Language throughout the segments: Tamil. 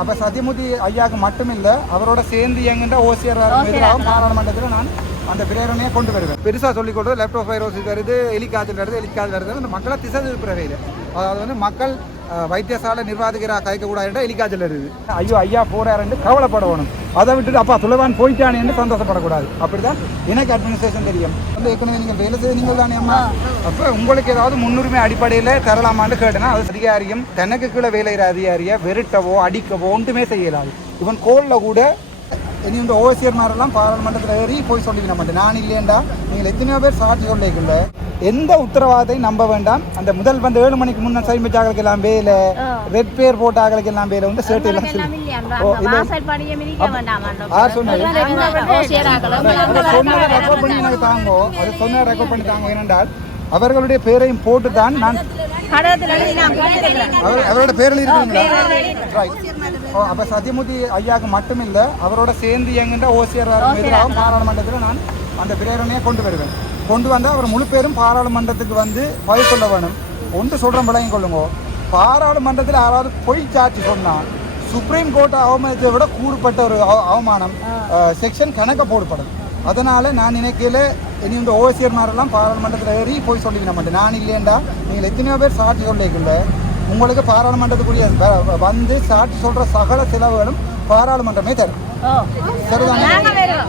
அப்ப சத்தியமூர்த்தி ஐயாவுக்கு மட்டுமில்ல அவரோட சேர்ந்து இயங்குகின்ற ஓசியர் பாராளுமன்றத்தில் நான் அந்த பிரேரணையை கொண்டு வருவேன். பெருசா சொல்லிக் கொடுத்து லேப்டாப் வைரோசிஸ் வருது எலிக்காய்ச்சல் வருது எலிக்காய்ச்சல் வருது அந்த மக்களை திசை திருப்புறவையில் அதாவது வந்து மக்கள் வைத்தியசாலை நிர்வாகிக்கிறா கதைக்கக்கூடாது எலிகாஜில் இருக்குது. ஐயோ ஐயா போறாருன்னு கவலைப்படணும். அதை விட்டுட்டு அப்பா துளவான் போயிட்டானேன்னு சந்தோஷப்படக்கூடாது. அப்படிதான் எனக்கு அட்மினிஸ்ட்ரேஷன் தெரியும். வந்து ஏற்கனவே நீங்கள் வேலை செய்வீங்க தானே அம்மா? அப்போ உங்களுக்கு ஏதாவது முன்னுரிமை அடிப்படையில் தரலாமான்னு கேட்டேன்னா அது அதிகாரியும் தனக்கு கீழே வேலை அதிகாரியை வெறுட்டவோ அடிக்கவோ ஒன்றுமே செய்யலாது. இவன் கோலில் கூட இனி இந்த ஓசியர்மாரெல்லாம் பாராளுமன்றத்தில் ஏறி போய் சொல்லிக்க மாட்டேன் நான் இல்லையேண்டா. நீங்கள் எத்தனையோ பேர் சாட்சி சொல்லிக்கல. எந்த உத்தரவாதத்தையும் நம்ப வேண்டாம். அந்த முதல் வந்து ஏழு மணிக்கு முன்ன சைன் வச்ச ஆகளுக்கு எல்லாம் வேலை ரெட் பேர் போட்ட ஆகளுக்கு எல்லாம் வேலை வந்து ஷர்ட் எல்லாம் சொன்னது ரெக்கார்ட் பண்ணி எனக்கு தாங்கோ. அது சொன்னதை ரெக்கார்ட் பண்ணி தாங்க. ஏனென்றால் அவர்களுடைய பேரையும் போட்டு தான் நான் அவர் அவரோட பேரில் ஓ அப்போ சத்தியமூர்த்தி ஐயாவுக்கு மட்டுமில்ல அவரோட சேர்ந்து இயங்குகின்ற ஓசியர் எதிராகவும் பாராளுமன்றத்தில் நான் அந்த பிரேரணையை கொண்டு வருவேன். கொண்டு வந்தால் அவர் முழு பேரும் பாராளுமன்றத்துக்கு வந்து பதில் சொல்ல வேணும். ஒன்று சொல்கிறேன் விளங்கிக் கொள்ளுங்க. பாராளுமன்றத்தில் யாராவது பொய் சாட்சி சொன்னால் சுப்ரீம் கோர்ட் அவமானத்தை விட கூறுபட்ட ஒரு அவ- அவமானம் செக்ஷன் கணக்க போடப்படும் அதனால நான் நினைக்கல இனி இந்த ஓசியர்மாரெல்லாம் பாராளுமன்றத்தில் ஏறி போய் சொல்லிக்க மாட்டேன். நான் இல்லையேண்டா நீங்கள் எத்தனையோ பேர் சாட்சி சொல்லிக்கல உங்களுக்கு பாராளுமன்றத்துக்குரிய வந்து சாட்சி சொல்ற சகல செலவுகளும் பாராளுமன்றமே தரும். சரிதானே?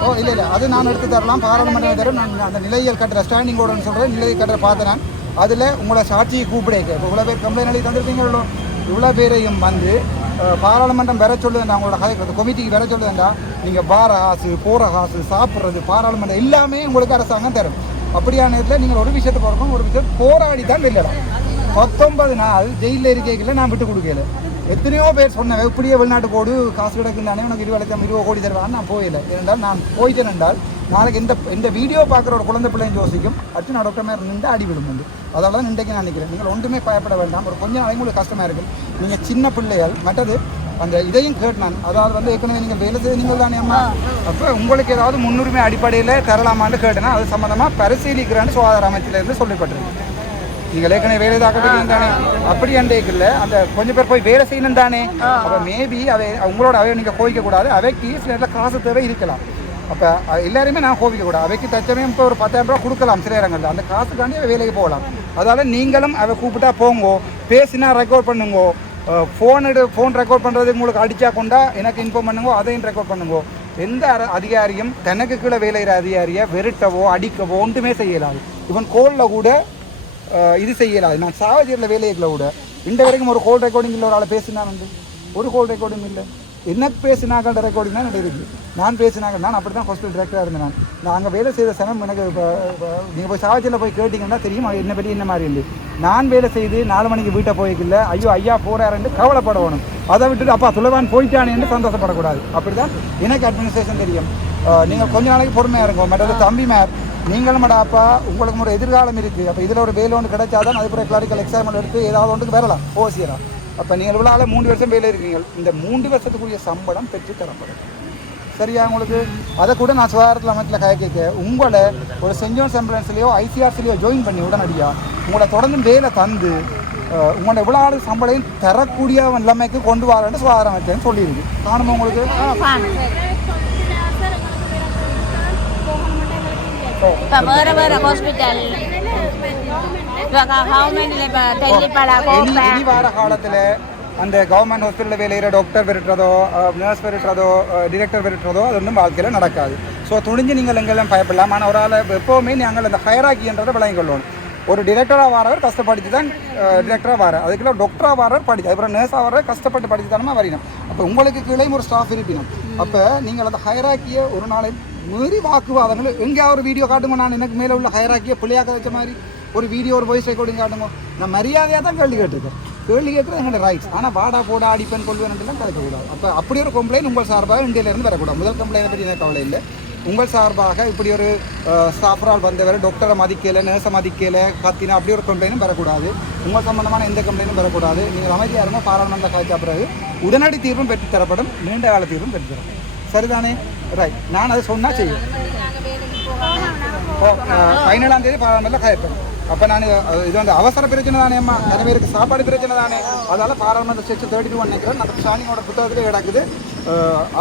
ஓ இல்லை இல்லை. அது நான் எடுத்து தரலாம். பாராளுமன்றமே தரும். நான் அந்த நிலையல் கட்டுற ஸ்டாண்டிங் ஓர்டர்னு சொல்கிறேன் நிலையல் கட்டுற பார்த்தேன் அதில் உங்களை சாட்சியை கூப்பிடேங்க இப்போ இவ்வளோ பேர் கம்ப்ளைண்ட் எழுதி தந்திருக்கீங்களோ இவ்வளோ பேரையும் வந்து பாராளுமன்றம் வர சொல்லுதுண்டா உங்களோட கதை கொமிட்டிக்கு வர சொல்லுதுண்டா? நீங்கள் பார காசு போகிற காசு சாப்பிட்றது பாராளுமன்றம் எல்லாமே உங்களுக்கு அரசாங்கம் தரும். அப்படியான இதில் நீங்கள் ஒரு விஷயத்தை போகிறோம் ஒரு விஷயத்தை போராடி தான் வெல்லலாம். பத்தொன்பது நாள் ஜெயிலில் இருக்கைகளை நான் விட்டு கொடுக்கல. எத்தனையோ பேர் சொன்னேன் இப்படியே வெளிநாட்டு போடு காசு கிடக்குந்தானே உனக்கு இருபது லட்சம் இருபது கோடி தருவான்னு நான் போயில ஏனென்றால் நான் போயிட்டேன் என்றால் நாளைக்கு இந்த இந்த வீடியோ பார்க்குற ஒரு குழந்தை பிள்ளையும் யோசிக்கும் அடுத்து நான் டாக்டர் மாதிரி நின்று அடி விடும் உண்டு அதனால தான் இன்றைக்கு நான் நினைக்கிறேன். நீங்கள் ஒன்றுமே பயப்பட வேண்டாம். ஒரு கொஞ்சம் நாளைக்கு உங்களுக்கு கஷ்டமாக இருக்கும். நீங்கள் சின்ன பிள்ளைகள் மற்றது அந்த இதையும் கேட்டான். அதாவது வந்து ஏற்கனவே நீங்கள் வேலை நீங்கள் தானே அம்மா? அப்போ உங்களுக்கு ஏதாவது முன்னுரிமை அடிப்படையில் தரலாமான்னு கேட்டேன்னா அது சம்மந்தமாக பரிசீலிக்கிறான்னு சுகாதார அமைச்சிலேருந்து சொல்லப்பட்டிருக்கு. நீங்கள் ஏற்கனவே வேலை தாக்கத்துக்கு தானே? அப்படி அண்டேக்கில்ல அந்த கொஞ்சம் பேர் போய் வேலை செய்யணும் தானே? அப்போ மேபி அவை உங்களோட அவை நீங்கள் கோவிக்க கூடாது. அவைக்கு சில நேரத்தில் காசு தேவை இருக்கலாம். அப்போ எல்லாருமே நான் கோவிக்க கூடாது. அவைக்கு தச்சமயம் இப்போ ஒரு பத்தாயிரம் ரூபா கொடுக்கலாம் சில இடங்கள்ல அந்த காசுக்காண்டி அவ வேலைக்கு போகலாம். அதால நீங்களும் அவ கூப்பிட்டா போங்கோ. பேசினா ரெக்கார்ட் பண்ணுங்கோ. ஃபோன் எடு ஃபோன் ரெக்கார்ட் பண்ணுறது உங்களுக்கு அடிச்சா கொண்டா எனக்கு இன்ஃபார்ம் பண்ணுங்கோ அதையும் ரெக்கார்ட் பண்ணுங்கோ. எந்த அதிகாரியும் தனக்கு கீழே வேலை செய்கிற அதிகாரியை வெறுட்டவோ அடிக்கவோ ஒன்றுமே செய்யலாது. இவன் கோலில் கூட இது செய்யலாது. நான் சாவஜியில் வேலையில் கூட. இந்த வரைக்கும் ஒரு கோல் ரெக்கார்டிங் இல்லை ஒரு ஆளை பேசினா வந்து. ஒரு கோல் ரெக்கார்டிங் இல்லை. என்ன பேசினாங்கன்ற ரெக்கார்டிங் தான் இருக்கு நான் பேசினாங்க நான் அப்படி தான் ஹாஸ்பிட்டல் டேரக்டராக இருந்தேன் நான். நான் அங்கே வேலை செய்த சமயம் எனக்கு நீங்கள் போய் சாவஜியில் போய் கேட்டிங்கன்னா தெரியும்? என்ன பற்றி என்ன மாதிரி இல்லை நான் வேலை செய்து நாலு மணிக்கு வீட்டை போய்க்கல. ஐயோ ஐயா போகிறாருன்னு கவலைப்படணும். அதை விட்டுட்டு அப்பா துளவான் போயிட்டானேன்னு சந்தோஷப்படக்கூடாது. அப்படிதான் எனக்கு அட்மினிஸ்ட்ரேஷன் தெரியும். நீங்கள் கொஞ்ச நாளைக்கு பொறுமையாக இருக்கும் மற்றது தம்பி மேர் நீங்களும் அப்பா. உங்களுக்கு ஒரு எதிர்காலம் இருக்குது அப்போ இதில் ஒரு வேலை ஒன்று கிடைச்சாதான் அதுக்கப்புறம் கிளாரிக்கல் எக்ஸாம் எடுத்து ஏதாவது ஒன்றுக்கு வரலாம். ஓசியரா அப்போ நீங்கள் இவ்வளோ நாளா மூன்று வருஷம் வேலை இருக்கீங்க. இந்த மூன்று வருஷத்துக்குரிய சம்பளம் பெற்று தரப்படும். சரியா உங்களுக்கு? அதை கூட நான் சுகாதாரத்தில் அமைச்சில் கய கேட்க உங்களை ஒரு செஞ்சோன்ஸ் ஜோன்ஸ் ஆம்புலன்ஸ்லையோ ஐசிஆர்சிலையோ ஜாயின் பண்ணி உடனடியாக உங்களை தொடர்ந்து வேலை தந்து உங்களோட இவ்வளோ ஆள் சம்பளையும் தரக்கூடிய நிலைமைக்கு கொண்டு வரேன்னு சுகாதார அமைச்சர் சொல்லியிருக்கு. காணுமா உங்களுக்கு? இப்போ வேறு வேறு ஹாஸ்பிட்டல் வார காலத்தில் அந்த கவர்மெண்ட் ஹாஸ்பிட்டலில் வேலையிற டாக்டர் விரட்டுறதோ நர்ஸ் விரட்டுறதோ டிரெக்டர் விரட்டுறதோ அது ஒன்றும் வாழ்க்கையில் நடக்காது. ஸோ துணிஞ்சு நீங்கள் எங்கெல்லாம் பயப்படலாம் ஆனால் ஒரு ஆளை எப்போவுமே நாங்கள் அந்த ஹயராக்கின்றதை விளங்கிக் கொள்ளணும் ஒரு டிரெக்டராக வரவர் கஷ்டப்படுத்தி தான் டிரெக்டராக வர அதுக்குள்ள டாக்டராக வரவர் படிச்சு அப்புறம் நர்ஸாக வரவர் கஷ்டப்பட்டு படிச்சு தானமா வரணும் அப்போ உங்களுக்கு கீழே ஒரு ஸ்டாஃப் இருப்பினும் அப்போ நீங்கள் அந்த ஹயராக்கிய ஒரு நாளை மீறி வாக்குவாதங்கள். எங்கேயா ஒரு வீடியோ காட்டுங்க நான் எனக்கு மேலே உள்ள ஹயராக்கிய பிள்ளையாக்க வச்ச மாதிரி ஒரு வீடியோ ஒரு வாய்ஸ் ரெக்கார்டிங் காட்டுங்க. நான் மரியாதையாக தான் கேள்வி கேட்டிருக்கேன். கேள்வி கேட்குறது எங்களோட ரைட்ஸ் ஆனால் வாடா போட அடிப்பேன் கொள்வேன்ட்டுலாம் கிடைக்கக்கூடாது அப்போ அப்படி ஒரு கம்ப்ளைண்ட் உங்கள் சார்பாக இந்தியிலேருந்து வரக்கூடாது. முதல் கம்ப்ளைண்ட் பற்றி எனக்கு கவலை இல்லை. உங்கள் சார்பாக இப்படி ஒரு ஸ்டாஃபரால் வந்தவர் டாக்டரை மதிக்கலை நர்ஸை மதிக்கலை கத்தினா அப்படி ஒரு கம்ப்ளைண்ட்டும் வரக்கூடாது. உங்கள் சம்பந்தமான எந்த கம்ப்ளைண்ட்டும் வரக்கூடாது. நீங்கள் அமைதியாக இருந்தால் பாராளுமன்ற காய்ச்சா பிறகு உடனடி தீர்வும் பெற்று தரப்படும். நீண்ட கால தீர்வும் பெற்றுத்தரப்படும் சரிதானே? ரைட் நான் அதை சொன்னால் ஓ ஃபைனலாம் தேதி பாராளுமன்ற காயப்படும் அப்போ நான் இது வந்து அவசர பிரச்சனை தானே அம்மா. நிறைய பேருக்கு சாப்பாடு பிரச்சனை தானே. அதால பாராளுமன்ற செக்ஷன் தேர்ட்டி டூ நினைக்கிறேன். நம்ம ஸ்டாலினோட புத்தகத்திலே கிடக்குது.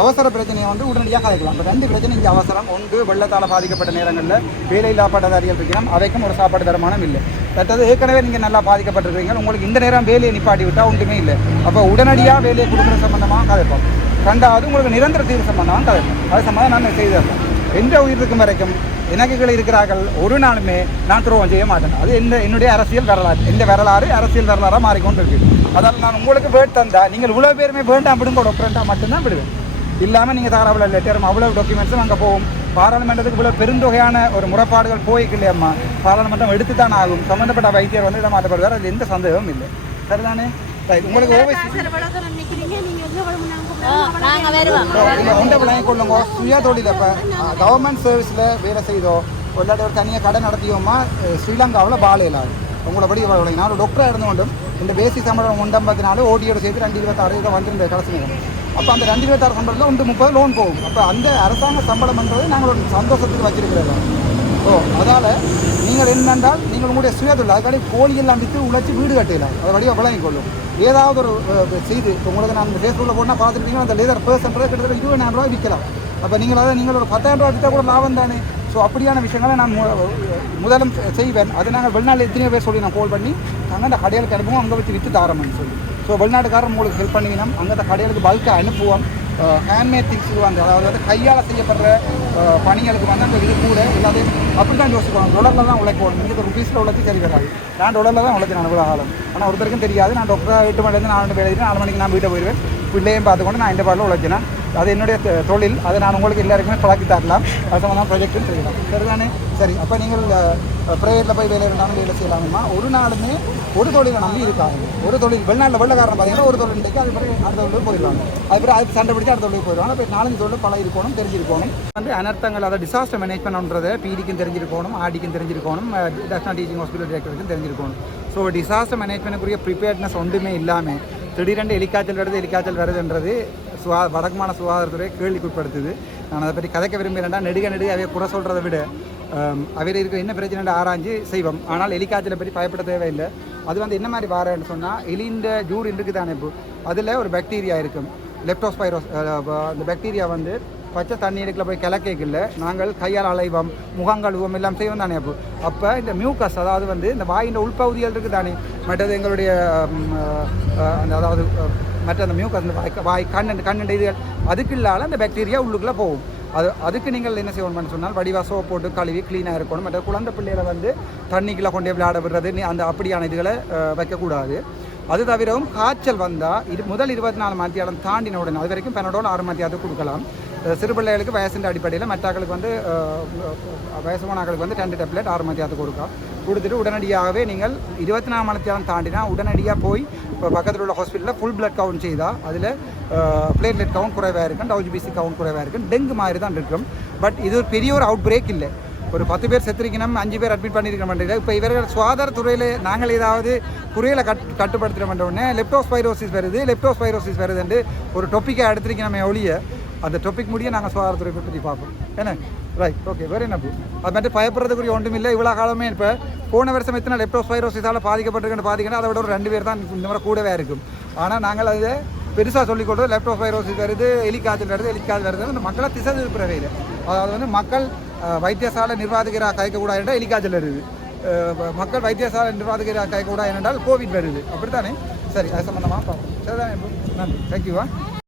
அவசர பிரச்சனையை வந்து உடனடியாக கலைக்கலாம் அந்த ரெண்டு பிரச்சனை இங்கே அவசரம். ஒன்று வெள்ளத்தால் பாதிக்கப்பட்ட நேரங்களில் வேலையில்லா பட்டதாரிகள் இருக்கிறோம் அவைக்கும் ஒரு சாப்பாடு தரமானம் இல்லை. மற்றது ஏற்கனவே நீங்கள் நல்லா பாதிக்கப்பட்டிருக்கீங்க உங்களுக்கு இந்த நேரம் வேலையை நிப்பாட்டி விட்டால் ஒன்றுமே இல்லை. அப்போ உடனடியாக வேலையை கொடுக்குற சம்பந்தமாக கதைப்போம். ரெண்டாவது உங்களுக்கு நிரந்தர தீர்வு சம்பந்தமாக கதைப்போம் அது சம்பந்தம் நான் செய்திருக்கேன் எந்த உயிர் வரைக்கும் எனக்குகள் இருக்கிறார்கள் ஒரு நாளுமே நான் துரோகம் செய்ய மாட்டேன். அது எந்த என்னுடைய அரசியல் வரலாறு இந்த வரலாறு அரசியல் வரலாறாக மாறிக்கொண்டு இருக்கு அதால் நான் உங்களுக்கு வேட் தந்தா நீங்கள் இவ்வளோ பேருமே வேண்டாம் விடுங்க டாக்டர்ண்டா மட்டும்தான் விடுவேன். இல்லாமல் நீங்கள் தாராள லெட்டரும் அவ்வளோ டாக்குமெண்ட்ஸும் அங்கே போகும். பாராளுமன்றத்துக்கு இவ்வளோ பெருந்தொகையான ஒரு முறைப்பாடுகள் போய்க்கு இல்லையம்மா பாராளுமன்றம் எடுத்து தான் ஆகும். சம்மந்தப்பட்ட வைத்தியர் வந்து இடம் மாற்றப்படுவார். அது எந்த சந்தேகமும் இல்லை. சரிதானே? உங்களுக்கு ஓவைசி நாங்க வருவோம் இல்லை ஒன்றை விளங்கிக் கொள்ளுங்க. சுய தொழில் இப்போ கவர்மெண்ட் சர்வீஸில் வேலை செய்தோ இல்லாட்டி ஒரு தனியாக கடை நடத்தியோமா ஸ்ரீலங்காவில் பால இல்லாது உங்களை படி விளங்கி நான் ஒரு டாக்டராக இருந்து கொண்டும் இந்த பேசிக் சம்பளம் ஒன்றம்பத்தி நாலு ஓடியோட சேர்த்து ரெண்டு இருபத்தாறு இதை வந்திருந்த கடைசி நேரம். அப்போ அந்த ரெண்டு இருபத்தாறு சம்பளத்தில் ஒன்று முப்பது லோன் போகும். அப்போ அந்த அரசாங்க சம்பளம்ன்றது நாங்கள் ஒரு சந்தோஷத்துக்கு வச்சிருக்கிறோம். ஓ அதால் நீங்கள் என்னென்றால் நீங்கள் உங்களுடைய சுயதொழில் அதுக்காடி கோழியெல்லாம் விற்று உழைச்சி வீடு கட்டலாம் அதை வழியாக விளங்கிக் கொள்ளும். ஏதாவது ஒரு செய்து இப்போ உங்களுக்கு நான் ஃபேஸ்புக்கில் போனால் பார்த்துருப்பீங்கன்னா அந்த லேதர் பேர்சன்றது கிட்டத்தட்ட இருபதாயிரம் ரூபாய் விற்கலாம். அப்போ நீங்கள் அதை நீங்கள் ஒரு பத்தாயிரம் ரூபாய் விற்றா கூட லாபம் தானே? ஸோ அப்படியான விஷயங்களை நான் மு- முதலும் செய்வேன். அது நாங்கள் வெளிநாட்டில் எத்தனையோ பேர் சொல்லி நான் கால் பண்ணி நாங்கள் அந்த கடையில் அனுப்புவோம் அங்கே வச்சு விற்று தாரம்னு சொல்லி. ஸோ வெளிநாட்டுக்காரர் உங்களுக்கு ஹெல்ப் பண்ணிக்கணும் அங்கே அந்த கடைகளுக்கு பல்காக அனுப்புவோம் ஹேண்ட்மேட் திங்ஸ் வந்து அதாவது வந்து கையால் செய்யப்படுற பணிகளுக்கு வந்து அந்த இது கூட எல்லாத்தையும் அப்படி தான் யோசிக்கணும் டொலரில் தான் உழைக்கணும் இந்த ருபீஸில் உள்ளது சரி வராது. நான் டொலரில் தான் உழைச்சேன் நான் இவ்வளோ ஆளும் ஆனால் ஒருத்தருக்கும் தெரியாது. நான் டாக்டர் எட்டு மணிலேருந்து நாலு மணி வேலை நாலு மணிக்கு நான் வீட்டை போயிடுவேன். பிள்ளையும் பார்த்துக்கொண்டு நான் இந்த பாட்டில் உழைச்சினேன் அது என்னுடைய தொழில். அதை நான் உங்களுக்கு எல்லாருக்குமே பழக்கி தரலாம். அது சம்மந்தம் ப்ரொஜெக்ட்டும் செய்யலாம் சரிதானே? சரி அப்போ நீங்கள் ப்ரைவேட்டில் போய் வேலை இருந்தாலும் வேலை செய்யலாமா ஒரு நாளுமே ஒரு தொழிலை நம்பி இருக்காங்க ஒரு தொழில் வெளிநாட்டில் வெள்ளக்காரன் பார்த்தீங்கன்னா ஒரு தொழில் இன்றைக்கு அது பிறகு அடுத்த தொழில் போயிடுவாங்க. அது பிறகு அது சண்டை பிடிச்சி அடுத்த தொழில் போயிடுவாங்க. இப்போ நாலஞ்சு தொழில் பல இருக்கணும் தெரிஞ்சிருக்கணும். வந்து அனர்த்தங்கள் அதை டிசாஸ்டர் மேனேஜ்மெண்ட்ன்றது பிடிக்கும் தெரிஞ்சிருக்கணும் ஆடிக்கும் தெரிஞ்சிருக்கணும் தர்ஷனா டீச்சிங் ஹாஸ்பிட்டல் டிரெக்டருக்கும் தெரிஞ்சிருக்கணும். ஸோ டிசாஸ்டர் மேனேஜ்மெண்ட்டுக்குரிய ப்ரிப்பேர்ட்னஸ் ஒன்றுமே இல்லாமல் திடீரென்று எலிக்காய்ச்சல் வருது எலிக்காய்ச்சல் வருதுன்றது சுகா வடக்குமான சுகாதாரத்துறை கேள்விக்குட்படுத்துது. நான் அதை பற்றி கதைக்க விரும்புகிறேன்டா. நெடுக நெடுக அவைய குறை சொல்கிறத விட. அவையில் இருக்கிற என்ன பிரச்சனை ஆராய்ஞ்சு செய்வோம். ஆனால் எலிக்காய்ச்சலை பற்றி பயப்பட தேவையில்லை. அது வந்து என்ன மாதிரி வாரன்னு சொன்னால் எலின்ற ஜூர் இருக்குது தானே இப்போ? அதில் ஒரு பாக்டீரியா இருக்கும். லெப்டோஸ்பைரோஸ் அந்த பாக்டீரியா வந்து பச்சை தண்ணீருக்குள்ள போய் கிளக்கைக்குள்ள நாங்கள் கையால் அலைவம் முகம் எல்லாம் செய்வோம் தானே அப்போ. அப்போ இந்த மியூக்கஸ் அதாவது வந்து இந்த வாயின் உள்பகுதிகள் இருக்குது தானே. மற்றது எங்களுடைய அந்த அதாவது மற்ற அந்த மியூக்கஸ் அந்த வாய் வாய் கண்ணு கண்ணு இதுகள் அதுக்குள்ளால அந்த பாக்டீரியா உள்ளுக்குள்ளே போகும். அது அதுக்கு நீங்கள் என்ன செய்யணும்னு சொன்னால் வடிவா சோப் போட்டு கழுவி க்ளீனாக இருக்கணும். மற்ற குழந்தை பிள்ளைகளை வந்து தண்ணிக்குள்ளே கொண்டு விளையாட விடுறது நீ அந்த அப்படியான இதுகளை வைக்கக்கூடாது. அது தவிரவும் காய்ச்சல் வந்தால் இது முதல் இருபத்தி நாலு மத்தியாலம் தாண்டின உடனே அது வரைக்கும் பெனடோல் ஆறு மத்தியாவது கொடுக்கலாம். அஹ் சிறு பிள்ளைகளுக்கு வயசின் அடிப்படையில் மற்றாக்களுக்கு வந்து அஹ், வயசு போனாக்களுக்கு வந்து ரெண்டு டேப்லெட் ஆறு மத்தியாவது கொடுக்கலாம் கொடுத்துட்டு உடனடியாகவே நீங்கள் இருபத்தி நாலு மணித்தியாலம் தாண்டினா உடனடியாக போய் இப்போ பக்கத்தில் உள்ள ஹாஸ்பிட்டலில் ஃபுல் பிளட் கவுண்ட் செய்தால் அதில் பிளேட்லெட் கவுண்ட் குறைவாக இருக்கும் டவுஜிபிசி கவுண்ட் குறைவாக இருக்கும் டெங்கு மாதிரி தான் இருக்கும். பட் இது ஒரு பெரிய ஒரு அவுட் பிரேக் இல்லை. ஒரு பத்து பேர் செத்துருக்கணும் அஞ்சு பேர் அட்மிட் பண்ணியிருக்க இப்போ இவர்கள் சுகாதாரத்துறையில் நாங்கள் ஏதாவது குறையில கட் கட்டுப்படுத்திட மாட்டோன்னே லெப்டோஸ்பைரோசிஸ் வருது லெப்டோஸ்பைரோசிஸ் வருதுன்ட்டு ஒரு டொப்பிக்கை எடுத்திருக்கணுமே ஒழிய அந்த டாபிக் முடிய நாங்கள் சுகாதாரத்துறை பற்றி பார்ப்போம். என்ன? ரைட் ஓகே வேறு என்ன அது மட்டும் பயப்படுறதுக்குரிய ஒன்றும் இல்லை. இவ்வளோ காலமே இப்போ போன வருஷம் எத்தனை லெப்டோஸ்பைரோசிஸால் பாதிக்கப்பட்டிருக்குன்னு பார்த்தீங்கன்னா அதை விட ஒரு ரெண்டு பேர் தான் இந்த முறை கூடவே இருக்கும். ஆனால் நாங்கள் அதை பெருசாக சொல்லிக் கொடுத்து லெப்டோஸ்பைரோசிஸ் வருது எலிக்காய்ச்சல் வருது எலிக்காய்ச்சல் வருது. அந்த மக்களை திசை திருப்புறவே இல்லை. அதாவது வந்து மக்கள் வைத்தியசாலை நிர்வாகிகராக கயக்கக்கூடாது என்றால் எலிக்காய்ச்சல் வருது. மக்கள் வைத்தியசாலை நிர்வாகிக்கிற கயக்கக்கூடாது என்றால் கோவிட் வருது. அப்படித்தானே? சரி அது சம்மந்தமாக பார்ப்போம். சரிதானே நன்றி. தேங்க்யூவா